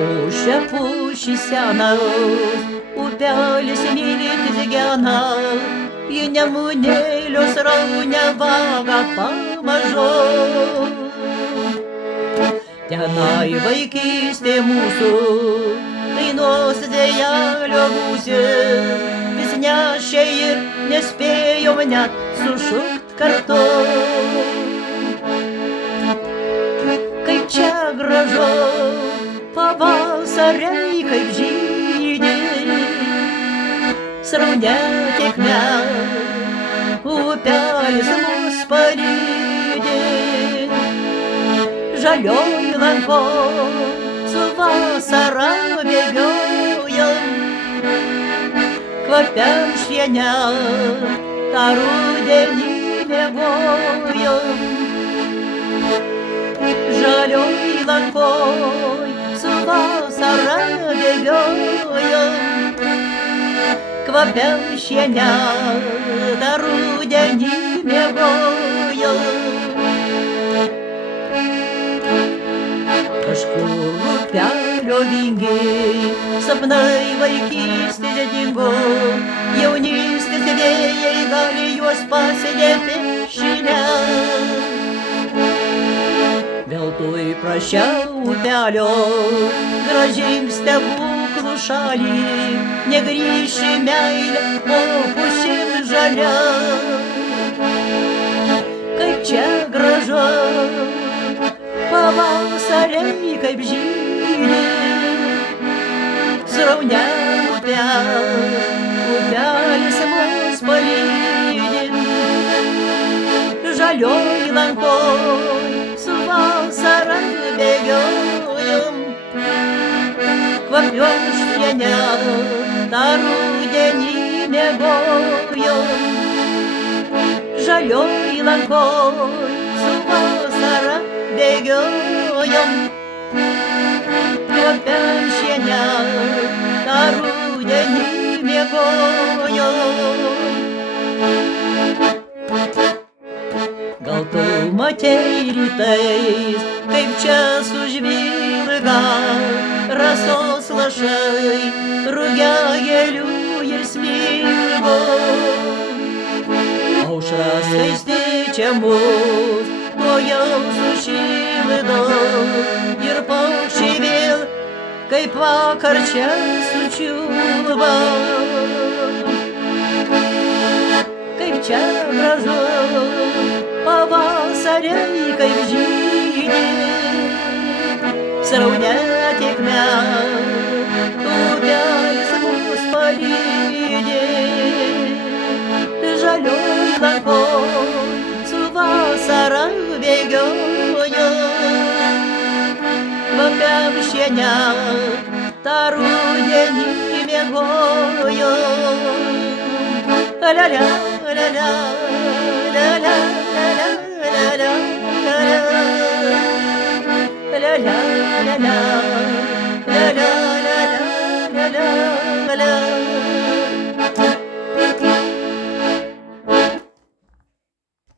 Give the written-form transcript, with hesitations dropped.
Ošia pušį senas, upelis mylintis gena, į nemunėlio sraunę vaga pamažu. Tenai vaikystė mūsų, dainos dėjelio gūsis, vis nešė ir nespėjom net sušukt kartu. Kaip čia gražu, pavasariai kaip žydi, sraunė tėkme, upelis mus palydi. Žalioj lankoj su vasara bėgiojam, kvapiam šiene tą rudenį miegojam. Žalioj lankoj su vasara bėgiojam, kvapiam šiene tą rudenį miegojam. Kažkur upelio vingiai, sapnai vaikystėje dingo, jaunystės vėjai gali juos paslėpti šiandien. Veltui prašiau upelio, grąžink stebuklų šalį, negrįši meilė, o pušim žalia. Kaip čia gražu, pavasariai kaip žydi, sraunė upelis mus palydi. Žalioj lankoj su vasara bėgiojam, kvapiom šiene tą rudenį miegojam. Žalioj lankoj su vasara bėgiojam, kvapiam šiene tą rudenį miegojam. Gal tu matei rytais, kaip čia sužvilga rasos lašai, rugiagėlių ir smilgo. Aušra skaisti čia mus tuojau sušildo, ir paukščiai vėl kaip vakar čia sučiulba. Kaip čia gražu, pavasariai kaip žydi, sraunė tėkme, upelis mus palydi. Žalioj lankoj su vasara bėgiojam, kvapiam šiene tą rudenį miegojam. La la la la la la la la la la la la la la la la.